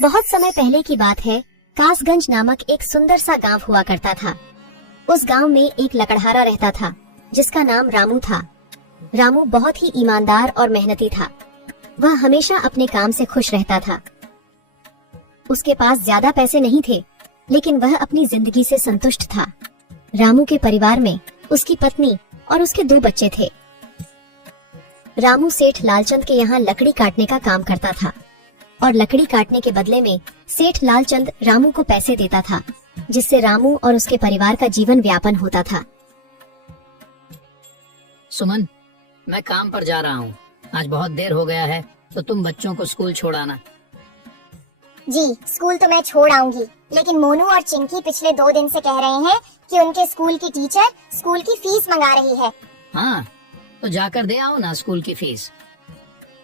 बहुत समय पहले की बात है। कासगंज नामक एक सुंदर सा गांव हुआ करता था। उस गांव में एक लकड़हारा रहता था जिसका नाम रामू था। रामू बहुत ही ईमानदार और मेहनती था। वह हमेशा अपने काम से खुश रहता था। उसके पास ज्यादा पैसे नहीं थे, लेकिन वह अपनी जिंदगी से संतुष्ट था। रामू के परिवार में उसकी पत्नी और उसके 2 बच्चे थे। रामू सेठ लालचंद के यहाँ लकड़ी काटने का काम करता था और लकड़ी काटने के बदले में सेठ लालचंद रामू को पैसे देता था, जिससे रामू और उसके परिवार का जीवन व्यापन होता था। सुमन, मैं काम पर जा रहा हूँ। आज बहुत देर हो गया है, तो तुम बच्चों को स्कूल छोड़ आना। जी, स्कूल तो मैं छोड़ आऊंगी, लेकिन मोनू और चिंकी पिछले 2 दिन से कह रहे हैं कि उनके स्कूल की टीचर स्कूल की फीस मंगा रही है। हाँ, तो जाकर दे आओ ना स्कूल की फीस।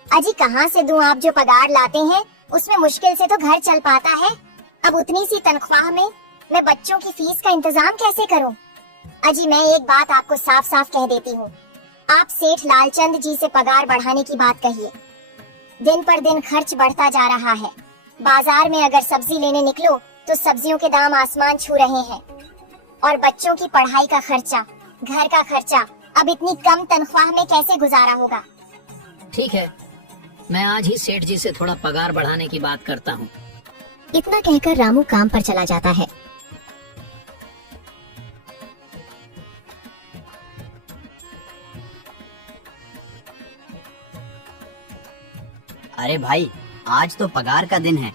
अजी कहाँ से दूं? आप जो पगार लाते हैं उसमें मुश्किल से तो घर चल पाता है। अब उतनी सी तनख्वाह में मैं बच्चों की फीस का इंतजाम कैसे करूं? अजी मैं एक बात आपको साफ साफ कह देती हूँ, आप सेठ लालचंद जी से पगार बढ़ाने की बात कहिए। दिन पर दिन खर्च बढ़ता जा रहा है। बाजार में अगर सब्जी लेने निकलो तो सब्जियों के दाम आसमान छू रहे हैं, और बच्चों की पढ़ाई का खर्चा, घर का खर्चा अब इतनी कम तनख्वाह में कैसे गुजारा होगा? ठीक है, मैं आज ही सेठ जी से थोड़ा पगार बढ़ाने की बात करता हूँ। इतना कहकर रामू काम पर चला जाता है। अरे भाई, आज तो पगार का दिन है।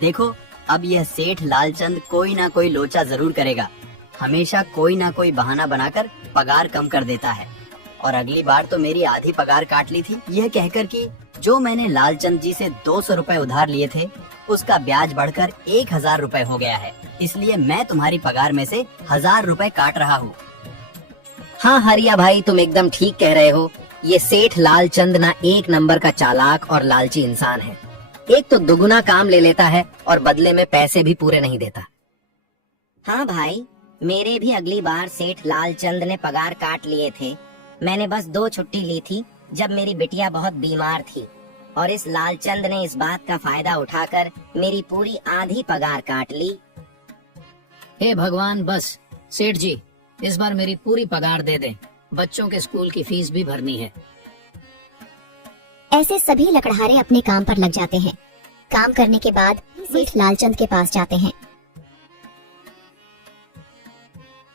देखो, अब यह सेठ लालचंद कोई ना कोई लोचा जरूर करेगा। हमेशा कोई ना कोई बहाना बनाकर पगार कम कर देता है। और अगली बार तो मेरी आधी पगार काट ली थी, यह कहकर कि जो मैंने लालचंद जी से 200 रुपए उधार लिए थे, उसका ब्याज बढ़कर 1000 रुपए हो गया है। इसलिए मैं तुम्हारी पगार में से 1000 रुपए काट रहा हूँ। हाँ हरिया भाई, तुम एकदम ठीक कह रहे हो। ये सेठ लालचंद ना एक नंबर का चालाक और लालची इंसान है। एक तो दुगुना काम ले लेता है और बदले में पैसे भी पूरे नहीं देता। हाँ भाई, मेरे भी अगली बार सेठ लालचंद ने पगार काट लिए थे। मैंने बस 2 छुट्टी ली थी जब मेरी बिटिया बहुत बीमार थी, और इस लालचंद ने इस बात का फायदा उठाकर मेरी पूरी आधी पगार काट ली। हे भगवान, बस सेठ जी इस बार मेरी पूरी पगार दे दें। बच्चों के स्कूल की फीस भी भरनी है। ऐसे सभी लकड़हारे अपने काम पर लग जाते हैं। काम करने के बाद सेठ लालचंद के पास जाते हैं।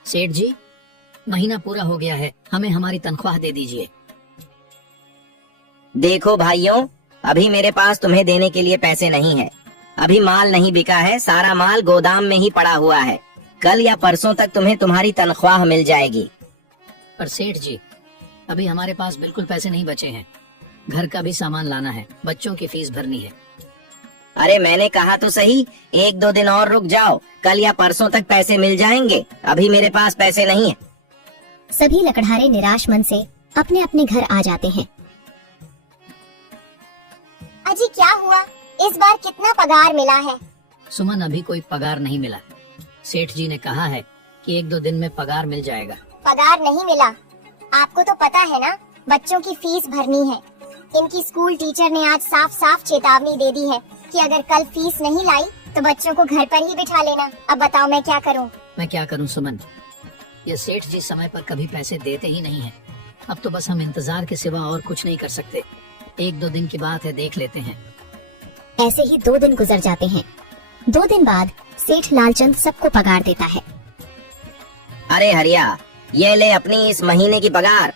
सेठ जी, महीना पूरा हो गया है, हमें हमारी तनख्वाह दे दीजिए। देखो भाइयों, अभी मेरे पास तुम्हें देने के लिए पैसे नहीं है। अभी माल नहीं बिका है, सारा माल गोदाम में ही पड़ा हुआ है। कल या परसों तक तुम्हें तुम्हारी तनख्वाह मिल जाएगी। पर सेठ जी, अभी हमारे पास बिल्कुल पैसे नहीं बचे हैं। घर का भी सामान लाना है, बच्चों की फीस भरनी है। अरे मैंने कहा तो सही, 1-2 दिन और रुक जाओ, कल या परसों तक पैसे मिल जाएंगे। अभी मेरे पास पैसे नहीं है। सभी लकड़हारे निराश मन से अपने अपने घर आ जाते हैं। अजी क्या हुआ? इस बार कितना पगार मिला है? सुमन, अभी कोई पगार नहीं मिला। सेठ जी ने कहा है कि 1-2 दिन में पगार मिल जाएगा। पगार नहीं मिला? आपको तो पता है ना, बच्चों की फीस भरनी है। इनकी स्कूल टीचर ने आज साफ साफ चेतावनी दे दी है कि अगर कल फीस नहीं लाई तो बच्चों को घर पर ही बिठा लेना। अब बताओ मैं क्या करूं? मैं क्या करूं सुमन, ये सेठ जी समय पर कभी पैसे देते ही नहीं है। अब तो बस हम इंतजार के सिवा और कुछ नहीं कर सकते। 1-2 दिन की बात है, देख लेते हैं। ऐसे ही 2 दिन गुजर जाते हैं। 2 दिन बाद सेठ लालचंद सबको पगार देता है। अरे हरिया, ये ले अपनी इस महीने की पगार।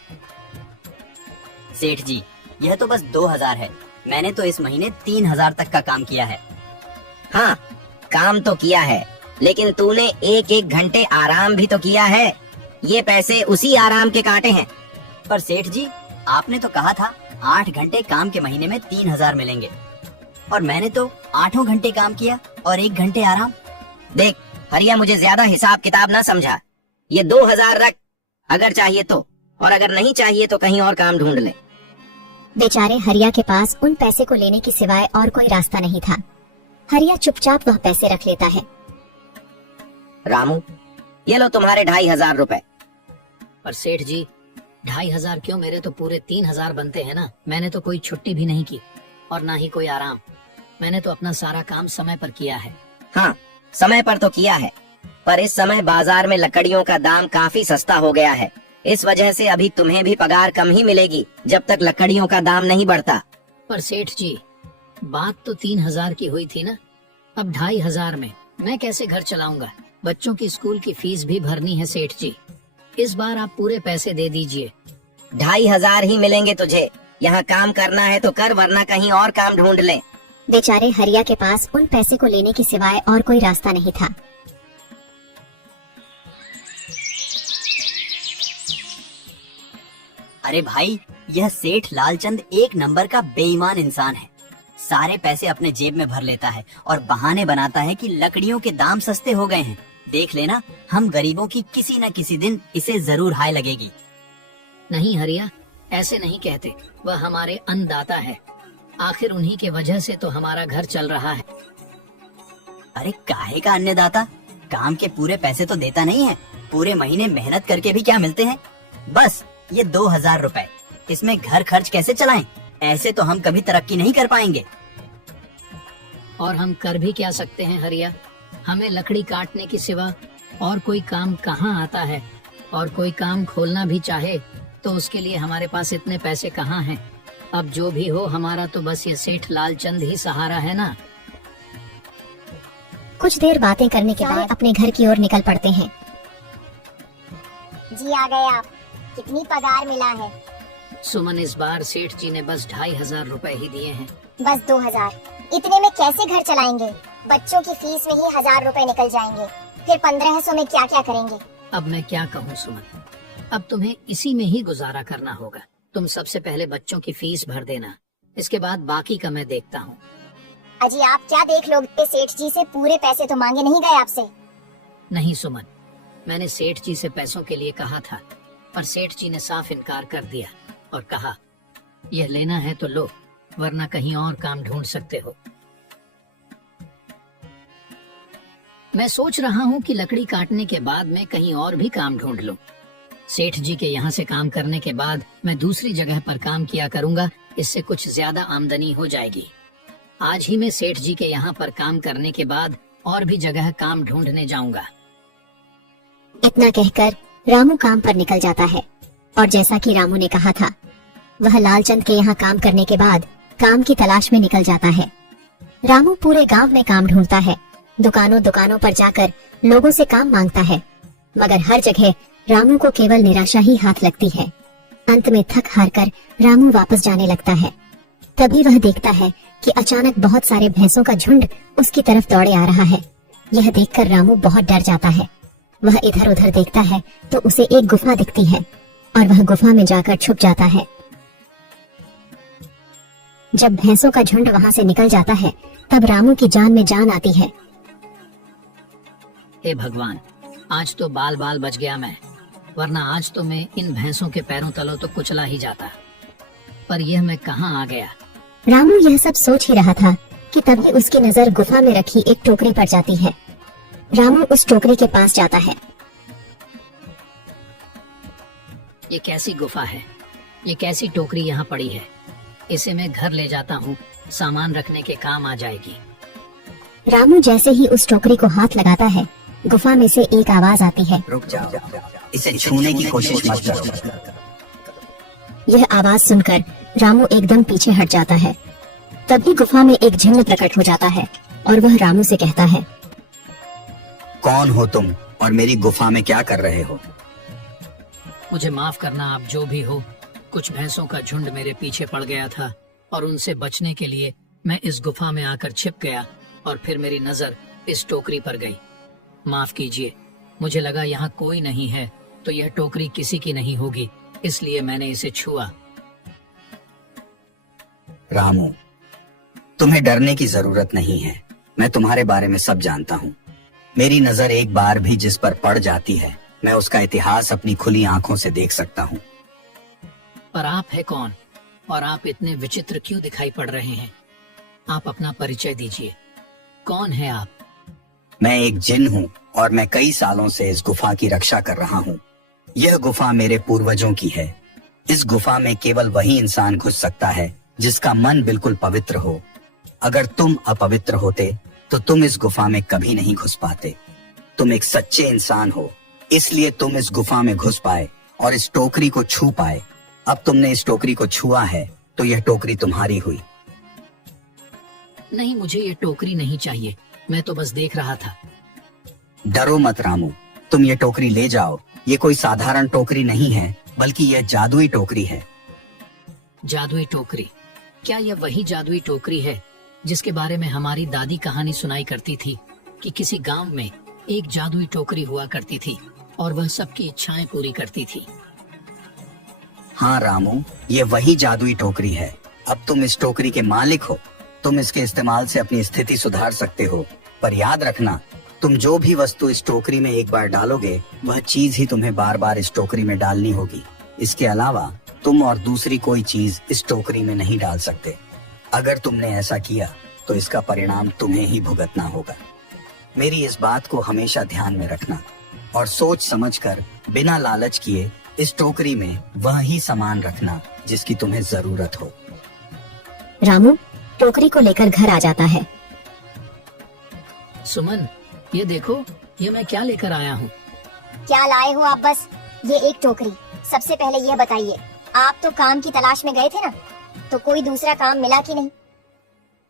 सेठ जी, यह तो बस 2000 है। मैंने तो इस महीने 3000 तक का काम किया है। हाँ, काम तो किया है, लेकिन तूने 1-1 घंटे आराम भी तो किया है। ये पैसे उसी आराम के काटे हैं। पर सेठ जी, आपने तो कहा था 8 घंटे काम के महीने में 3000 मिलेंगे, और मैंने तो 8 घंटे काम किया और 1 घंटे आराम। देख हरिया, मुझे ज्यादा हिसाब किताब ना समझा। ये 2000 रख, अगर चाहिए तो, और अगर नहीं चाहिए तो कहीं और काम ढूंढ ले। बेचारे हरिया के पास उन पैसे को लेने की सिवाय और कोई रास्ता नहीं था। हरिया चुपचाप वह पैसे रख लेता है। रामू, ये लो तुम्हारे 2500 रुपए। पर सेठ जी, 2500 क्यों? मेरे तो पूरे 3000 बनते हैं ना। मैंने तो कोई छुट्टी भी नहीं की और ना ही कोई आराम। मैंने तो अपना सारा काम समय पर किया है। हाँ, समय पर तो किया है, पर इस समय बाजार में लकड़ियों का दाम काफी सस्ता हो गया है। इस वजह से अभी तुम्हें भी पगार कम ही मिलेगी जब तक लकड़ियों का दाम नहीं बढ़ता। पर सेठ जी, बात तो 3,000 की हुई थी ना, अब 2,500 में मैं कैसे घर चलाऊंगा? बच्चों की स्कूल की फीस भी भरनी है सेठ जी। इस बार आप पूरे पैसे दे दीजिए। 2,500 ही मिलेंगे तुझे। यहाँ काम करना है तो कर, वरना कहीं और काम ढूंढ ले। बेचारे हरिया के पास उन पैसे को लेने के सिवाय और कोई रास्ता नहीं था। अरे भाई, यह सेठ लालचंद एक नंबर का बेईमान इंसान है। सारे पैसे अपने जेब में भर लेता है और बहाने बनाता है कि लकड़ियों के दाम सस्ते हो गए हैं। देख लेना, हम गरीबों की किसी न किसी दिन इसे जरूर हाय लगेगी। नहीं हरिया, ऐसे नहीं कहते। वह हमारे अन्नदाता है, आखिर उन्हीं के वजह से तो हमारा घर चल रहा है। अरे काहे का अन्नदाता? काम के पूरे पैसे तो देता नहीं है। पूरे महीने मेहनत करके भी क्या मिलते हैं? बस ये 2,000 रुपए। इसमें घर खर्च कैसे चलाएं? ऐसे तो हम कभी तरक्की नहीं कर पाएंगे। और हम कर भी क्या सकते हैं हरिया? हमें लकड़ी काटने के सिवा और कोई काम कहाँ आता है? और कोई काम खोलना भी चाहे तो उसके लिए हमारे पास इतने पैसे कहाँ हैं? अब जो भी हो, हमारा तो बस ये सेठ लालचंद ही सहारा है ना। कुछ देर बातें करने के बाद अपने घर की ओर निकल पड़ते हैं। जी आ गए आप। कितनी पगार मिला है? सुमन, इस बार सेठ जी ने बस 2,500 रुपए ही दिए हैं। बस 2,000? इतने में कैसे घर चलाएंगे? बच्चों की फीस में ही 1,000 रुपए निकल जाएंगे, फिर 1,500 में क्या क्या करेंगे? अब मैं क्या कहूँ सुमन, अब तुम्हें इसी में ही गुजारा करना होगा। तुम सबसे पहले बच्चों की फीस भर देना, इसके बाद बाकी का मैं देखता हूँ। अजी आप क्या देख लोगे? सेठ जी से पूरे पैसे तो मांगे नहीं गए आपसे? नहीं सुमन, मैंने सेठ जी से पैसों के लिए कहा था, पर सेठ जी ने साफ इनकार कर दिया और कहा, यह लेना है तो लो, वरना कहीं और काम ढूंढ सकते हो। मैं सोच रहा हूँ कि लकड़ी काटने के बाद मैं कहीं और भी काम ढूंढ लूं। सेठ जी के यहाँ से काम करने के बाद मैं दूसरी जगह पर काम किया करूंगा, इससे कुछ ज्यादा आमदनी हो जाएगी। आज ही मैं सेठ जी के यहाँ पर काम करने के बाद और भी जगह काम ढूंढने जाऊंगा। इतना कहकर रामू काम पर निकल जाता है और जैसा कि रामू ने कहा था, वह लालचंद के यहाँ काम करने के बाद काम की तलाश में निकल जाता है। रामू पूरे गांव में काम ढूंढता है, दुकानों दुकानों पर जाकर लोगों से काम मांगता है, मगर हर जगह रामू को केवल निराशा ही हाथ लगती है। अंत में थक हार कर रामू वापस जाने लगता है। तभी वह देखता है कि अचानक बहुत सारे भैंसों का झुंड उसकी तरफ दौड़े आ रहा है। यह देखकर रामू बहुत डर जाता है। वह इधर उधर देखता है तो उसे एक गुफा दिखती है और वह गुफा में जाकर छुप जाता है। जब भैंसों का झुंड वहां से निकल जाता है, तब रामू की जान में जान आती है। हे भगवान, आज तो बाल बाल बच गया मैं, वरना आज तो मैं इन भैंसों के पैरों तलों तो कुचला ही जाता। पर यह मैं कहाँ आ गया? रामू यह सब सोच ही रहा था कि तभी उसकी नजर गुफा में रखी एक टोकरी पर जाती है। रामू उस टोकरी के पास जाता है। ये कैसी गुफा है? ये कैसी टोकरी यहाँ पड़ी है? इसे मैं घर ले जाता हूँ, सामान रखने के काम आ जाएगी। रामू जैसे ही उस टोकरी को हाथ लगाता है, गुफा में से एक आवाज आती है, रुक जाओ, इसे छूने की कोशिश मत करो। यह आवाज सुनकर रामू एकदम पीछे हट जाता है। तभी गुफा में एक जिन्न प्रकट हो जाता है और वह रामू से कहता है, कौन हो तुम और मेरी गुफा में क्या कर रहे हो? मुझे माफ करना, आप जो भी हो। कुछ भैंसों का झुंड मेरे पीछे पड़ गया था और उनसे बचने के लिए मैं इस गुफा में आकर छिप गया और फिर मेरी नजर इस टोकरी पर गई। माफ कीजिए, मुझे लगा यहाँ कोई नहीं है तो यह टोकरी किसी की नहीं होगी, इसलिए मैंने इसे छुआ। रामू, तुम्हें डरने की जरूरत नहीं है। मैं तुम्हारे बारे में सब जानता हूँ। मेरी नजर एक बार भी जिस पर पड़ जाती है, मैं उसका इतिहास अपनी खुली आंखों से देख सकता हूँ। पर आप है कौन और आप इतने विचित्र क्यों दिखाई पड़ रहे हैं? आप अपना परिचय दीजिए, कौन है आप? मैं एक जिन हूँ और मैं कई सालों से इस गुफा की रक्षा कर रहा हूँ। यह गुफा मेरे पूर्वजों की है। इस गुफा में केवल वही इंसान घुस सकता है जिसका मन बिल्कुल पवित्र हो अगर तुम अपवित्र होते तो तुम इस गुफा में कभी नहीं घुस पाते। तुम एक सच्चे इंसान हो, इसलिए तुम इस गुफा में घुस पाए और इस टोकरी को छू पाए। अब तुमने इस टोकरी को छुआ है तो यह टोकरी तुम्हारी हुई। नहीं, मुझे ये टोकरी नहीं चाहिए, मैं तो बस देख रहा था। डरो मत रामू, तुम ये टोकरी ले जाओ। ये कोई साधारण टोकरी नहीं है, बल्कि यह जादुई टोकरी है। जादुई टोकरी? क्या यह वही जादुई टोकरी है जिसके बारे में हमारी दादी कहानी सुनाई करती थी कि किसी गांव में एक जादुई टोकरी हुआ करती थी और वह सबकी इच्छाएं पूरी करती थी? हाँ रामू, ये वही जादुई टोकरी है। अब तुम इस टोकरी के मालिक हो। तुम इसके इस्तेमाल से अपनी स्थिति सुधार सकते हो, पर याद रखना, तुम जो भी वस्तु इस टोकरी में एक बार डालोगे, वह चीज ही तुम्हें बार बार इस टोकरी में डालनी होगी। इसके अलावा तुम और दूसरी कोई चीज इस टोकरी में नहीं डाल सकते। अगर तुमने ऐसा किया तो इसका परिणाम तुम्हें ही भुगतना होगा। मेरी इस बात को हमेशा ध्यान में रखना और सोच समझकर बिना लालच किए इस टोकरी में वह ही सामान रखना जिसकी तुम्हें जरूरत हो। रामू टोकरी को लेकर घर आ जाता है। सुमन, ये देखो, ये मैं क्या लेकर आया हूँ। क्या लाए हो आप? बस ये एक टोकरी। सबसे पहले ये बताइए, आप तो काम की तलाश में गए थे ना, तो कोई दूसरा काम मिला कि नहीं?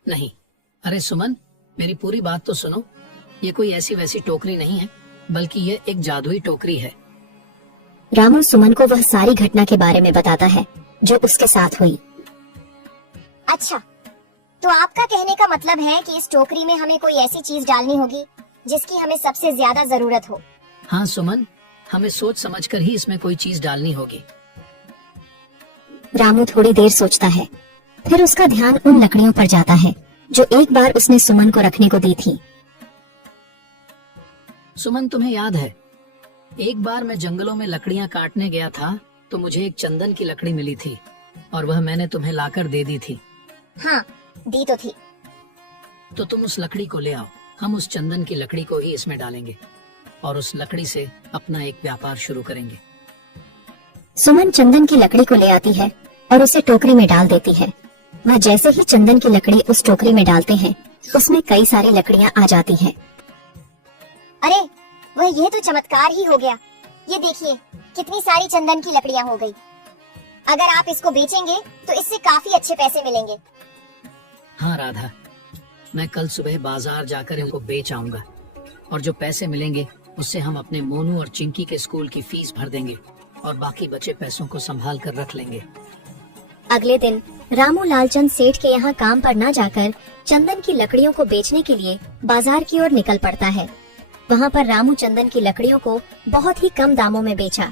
नहीं, अरे सुमन, मेरी पूरी बात तो सुनो। ये कोई ऐसी वैसी टोकरी नहीं है, बल्कि ये एक जादुई टोकरी है। रामू सुमन को वह सारी घटना के बारे में बताता है जो उसके साथ हुई। अच्छा, तो आपका कहने का मतलब है कि इस टोकरी में हमें कोई ऐसी चीज डालनी होगी जिसकी हमें सबसे ज्यादा जरूरत हो। हाँ सुमन, हमें सोच समझकर ही इसमें कोई चीज डालनी होगी। रामू थोड़ी देर सोचता है, फिर उसका ध्यान उन लकड़ियों पर जाता है जो एक बार उसने सुमन को रखने को दी थी। सुमन, तुम्हें याद है, एक बार मैं जंगलों में लकड़ियां काटने गया था तो मुझे एक चंदन की लकड़ी मिली थी और वह मैंने तुम्हें लाकर दे दी थी। हाँ, दी तो थी। तो तुम उस लकड़ी को ले आओ। हम उस चंदन की लकड़ी को ही इसमें डालेंगे और उस लकड़ी से अपना एक व्यापार शुरू करेंगे। सुमन चंदन की लकड़ी को ले आती है और उसे टोकरी में डाल देती है। वह जैसे ही चंदन की लकड़ी उस टोकरी में डालते हैं, उसमें कई सारी लकड़ियां आ जाती हैं। अरे वह ये तो चमत्कार ही हो गया। ये देखिए, कितनी सारी चंदन की लकड़ियां हो गई। अगर आप इसको बेचेंगे तो इससे काफी अच्छे पैसे मिलेंगे। हाँ राधा, मैं कल सुबह बाजार जाकर इनको बेच आऊंगा और जो पैसे मिलेंगे उससे हम अपने मोनू और चिंकी के स्कूल की फीस भर देंगे और बाकी बचे पैसों को संभाल कर रख लेंगे। अगले दिन रामू लालचंद सेठ के यहाँ काम पर न जाकर चंदन की लकड़ियों को बेचने के लिए बाजार की ओर निकल पड़ता है। वहाँ पर रामू चंदन की लकड़ियों को बहुत ही कम दामों में बेचा,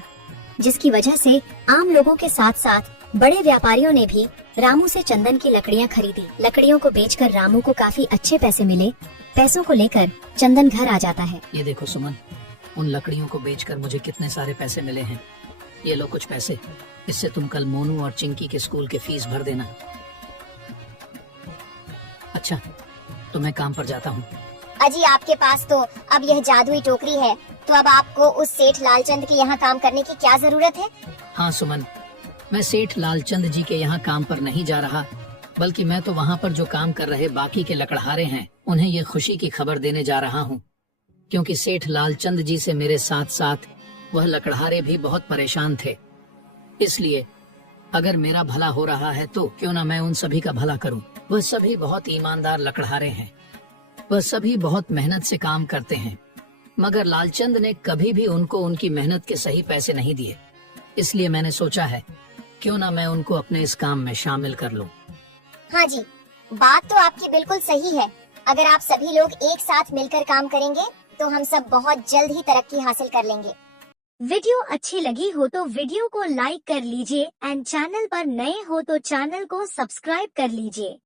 जिसकी वजह से आम लोगों के साथ साथ बड़े व्यापारियों ने भी रामू से चंदन की लकड़ियाँ खरीदी। लकड़ियों को बेचकर रामू को काफी अच्छे पैसे मिले। पैसों को लेकर चंदन घर आ जाता है। ये देखो सुमन, उन लकड़ियों को बेचकर मुझे कितने सारे पैसे मिले हैं। ये लो कुछ पैसे, इससे तुम कल मोनू और चिंकी के स्कूल की फीस भर देना। अच्छा, तो मैं काम पर जाता हूँ। अजी, आपके पास तो अब यह जादुई टोकरी है, तो अब आपको उस सेठ लालचंद के यहाँ काम करने की क्या जरूरत है? हाँ सुमन, मैं सेठ लालचंद जी के यहाँ काम पर नहीं जा रहा, बल्कि मैं तो वहाँ पर जो काम कर रहे बाकी के लकड़हारे हैं उन्हें ये खुशी की खबर देने जा रहा हूँ, क्योंकि सेठ लालचंद जी से मेरे साथ साथ वह लकड़हारे भी बहुत परेशान थे। इसलिए अगर मेरा भला हो रहा है तो क्यों ना मैं उन सभी का भला करूं। वह सभी बहुत ईमानदार लकड़हारे हैं, वह सभी बहुत मेहनत से काम करते हैं, मगर लालचंद ने कभी भी उनको उनकी मेहनत के सही पैसे नहीं दिए। इसलिए मैंने सोचा है क्यों ना मैं उनको अपने इस काम में शामिल कर लूं। हाँ जी, बात तो आपकी बिल्कुल सही है। अगर आप सभी लोग एक साथ मिलकर काम करेंगे तो हम सब बहुत जल्द ही तरक्की हासिल कर लेंगे। वीडियो अच्छी लगी हो तो वीडियो को लाइक कर लीजिए एंड चैनल पर नए हो तो चैनल को सब्सक्राइब कर लीजिए।